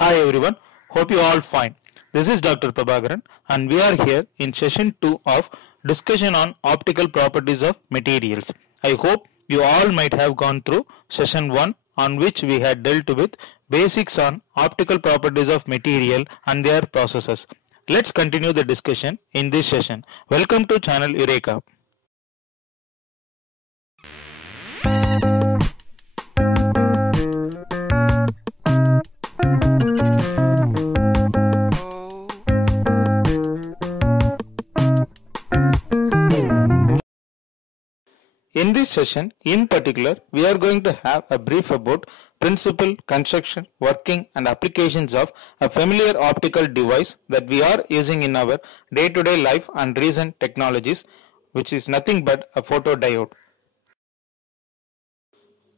Hi everyone, hope you all fine. This is Dr. Prabhakaran and we are here in session 2 of discussion on optical properties of materials. I hope you all might have gone through session 1 on which we had dealt with basics on optical properties of material and their processes. Let's continue the discussion in this session. Welcome to channel Eureka. In this session, in particular, we are going to have a brief about principle, construction, working and applications of a familiar optical device that we are using in our day-to-day life and recent technologies, which is nothing but a photodiode.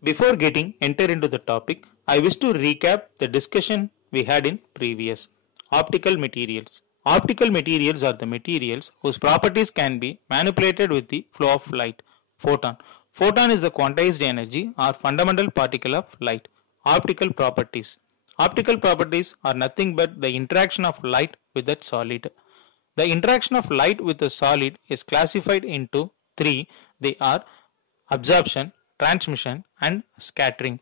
Before getting enter into the topic, I wish to recap the discussion we had in previous. Optical materials. Optical materials are the materials whose properties can be manipulated with the flow of light. Photon. Photon is the quantized energy or fundamental particle of light. Optical properties. Optical properties are nothing but the interaction of light with that solid. The interaction of light with a solid is classified into three. They are absorption, transmission and scattering.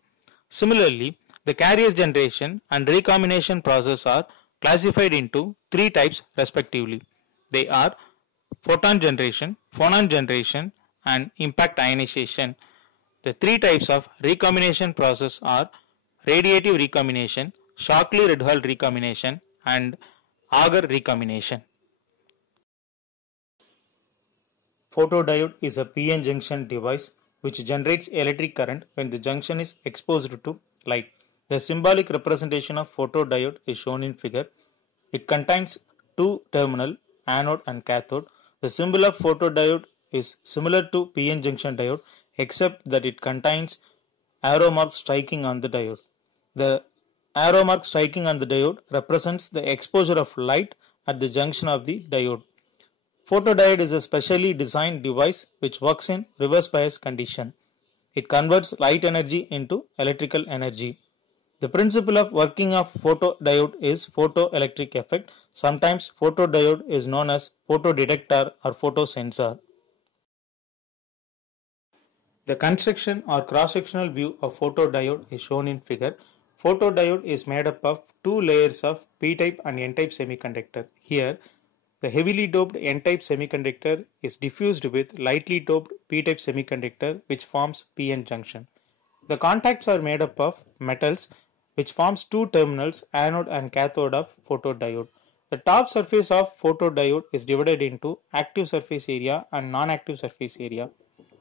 Similarly, the carrier generation and recombination process are classified into three types respectively. They are photon generation, phonon generation and impact ionization. The three types of recombination process are radiative recombination, Shockley-Rittal recombination and Auger recombination. Photodiode is a PN junction device which generates electric current when the junction is exposed to light. The symbolic representation of photodiode is shown in figure. It contains two terminal, anode and cathode. The symbol of photodiode is similar to PN junction diode except that it contains arrow mark striking on the diode. The arrow mark striking on the diode represents the exposure of light at the junction of the diode. Photodiode is a specially designed device which works in reverse bias condition. It converts light energy into electrical energy. The principle of working of photodiode is photoelectric effect. Sometimes photodiode is known as photodetector or photosensor. The construction or cross-sectional view of photodiode is shown in figure. Photodiode is made up of two layers of p-type and n-type semiconductor. Here, the heavily doped n-type semiconductor is diffused with lightly doped p-type semiconductor which forms p-n junction. The contacts are made up of metals which forms two terminals, anode and cathode of photodiode. The top surface of photodiode is divided into active surface area and non-active surface area.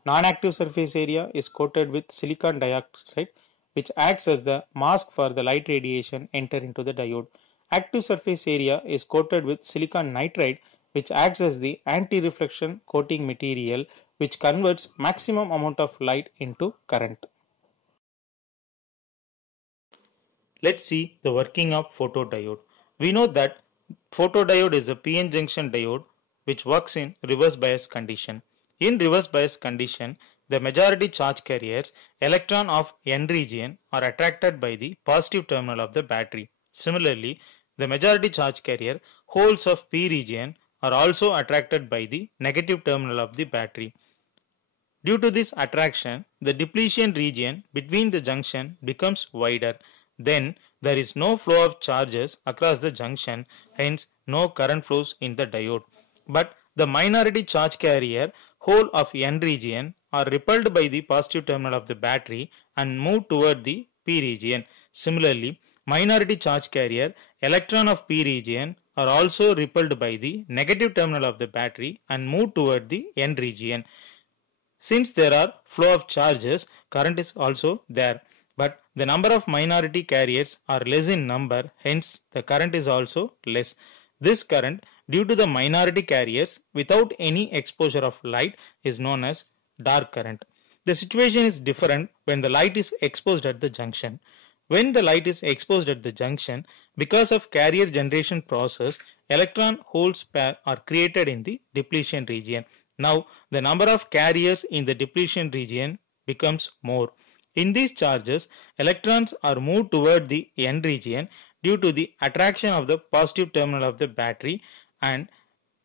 Non-active surface area is coated with silicon dioxide which acts as the mask for the light radiation enter into the diode. Active surface area is coated with silicon nitride which acts as the anti-reflection coating material which converts maximum amount of light into current. Let's see the working of photodiode. We know that photodiode is a PN junction diode which works in reverse bias condition. In reverse bias condition, the majority charge carriers, electron of N region, are attracted by the positive terminal of the battery. Similarly, the majority charge carrier, holes of P region, are also attracted by the negative terminal of the battery. Due to this attraction, the depletion region between the junction becomes wider. Then there is no flow of charges across the junction, hence no current flows in the diode. But the minority charge carrier hole of N region are repelled by the positive terminal of the battery and move toward the P region. Similarly, minority charge carrier electron of P region are also repelled by the negative terminal of the battery and move toward the N region. Since there are flow of charges, current is also there, but the number of minority carriers are less in number, hence the current is also less. This current due to the minority carriers without any exposure of light is known as dark current. The situation is different when the light is exposed at the junction. When the light is exposed at the junction, because of carrier generation process, electron holes pair are created in the depletion region. Now the number of carriers in the depletion region becomes more. In these charges, electrons are moved toward the N region due to the attraction of the positive terminal of the battery, and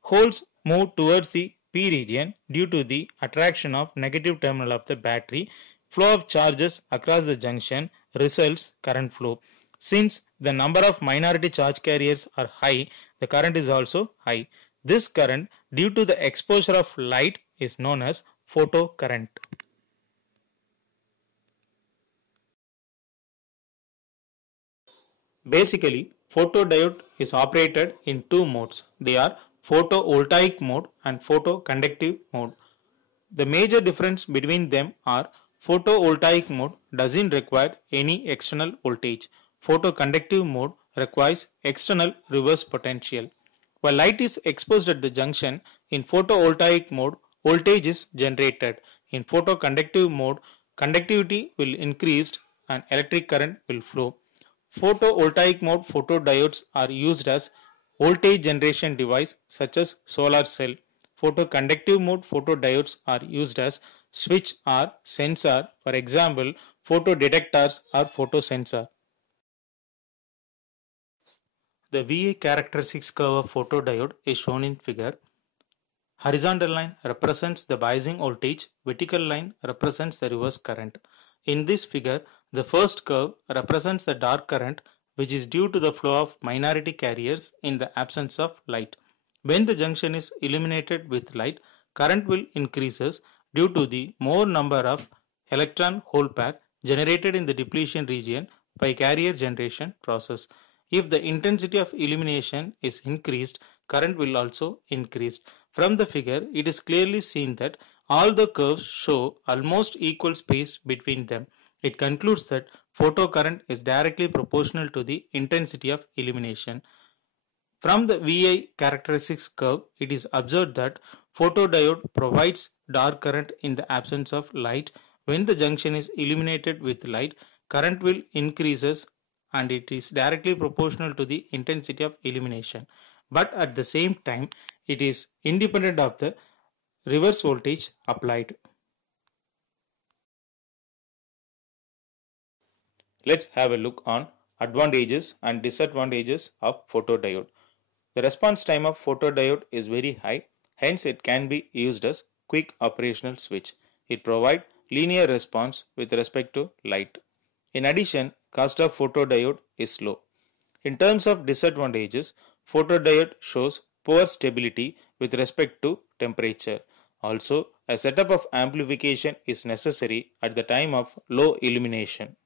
holes move towards the P region due to the attraction of negative terminal of the battery. Flow of charges across the junction results current flow. Since the number of minority charge carriers are high, the current is also high. This current, due to the exposure of light, is known as photocurrent. Basically, photodiode is operated in two modes. They are photovoltaic mode and photoconductive mode. The major difference between them are photovoltaic mode doesn't require any external voltage. Photoconductive mode requires external reverse potential. While light is exposed at the junction, in photovoltaic mode, voltage is generated. In photoconductive mode, conductivity will increase and electric current will flow. Photovoltaic mode photodiodes are used as voltage generation device such as solar cell. Photoconductive mode photodiodes are used as switch or sensor, for example, photodetectors or photosensor. The VA characteristics curve of photodiode is shown in figure. Horizontal line represents the biasing voltage, vertical line represents the reverse current. In this figure, the first curve represents the dark current, which is due to the flow of minority carriers in the absence of light. When the junction is illuminated with light, current will increases due to the more number of electron hole pair generated in the depletion region by carrier generation process. If the intensity of illumination is increased, current will also increase. From the figure, it is clearly seen that all the curves show almost equal space between them. It concludes that photocurrent is directly proportional to the intensity of illumination. From the VI characteristics curve, it is observed that photodiode provides dark current in the absence of light. When the junction is illuminated with light, current will increases and it is directly proportional to the intensity of illumination. But at the same time, it is independent of the reverse voltage applied. Let's have a look on advantages and disadvantages of photodiode. The response time of photodiode is very high, hence it can be used as quick operational switch. It provides linear response with respect to light. In addition, cost of photodiode is low. In terms of disadvantages, photodiode shows poor stability with respect to temperature. Also, a setup of amplification is necessary at the time of low illumination.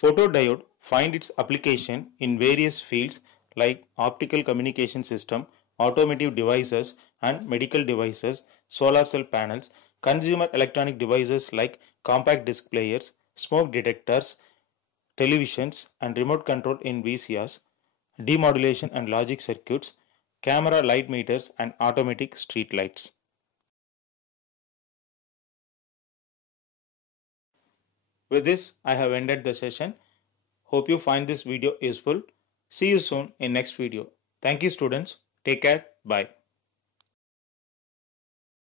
Photodiode find its application in various fields like optical communication system, automotive devices and medical devices, solar cell panels, consumer electronic devices like compact disc players, smoke detectors, televisions and remote control in VCRs, demodulation and logic circuits, camera light meters and automatic street lights. With this, I have ended the session. Hope you find this video useful. See you soon in next video. Thank you students. Take care. Bye.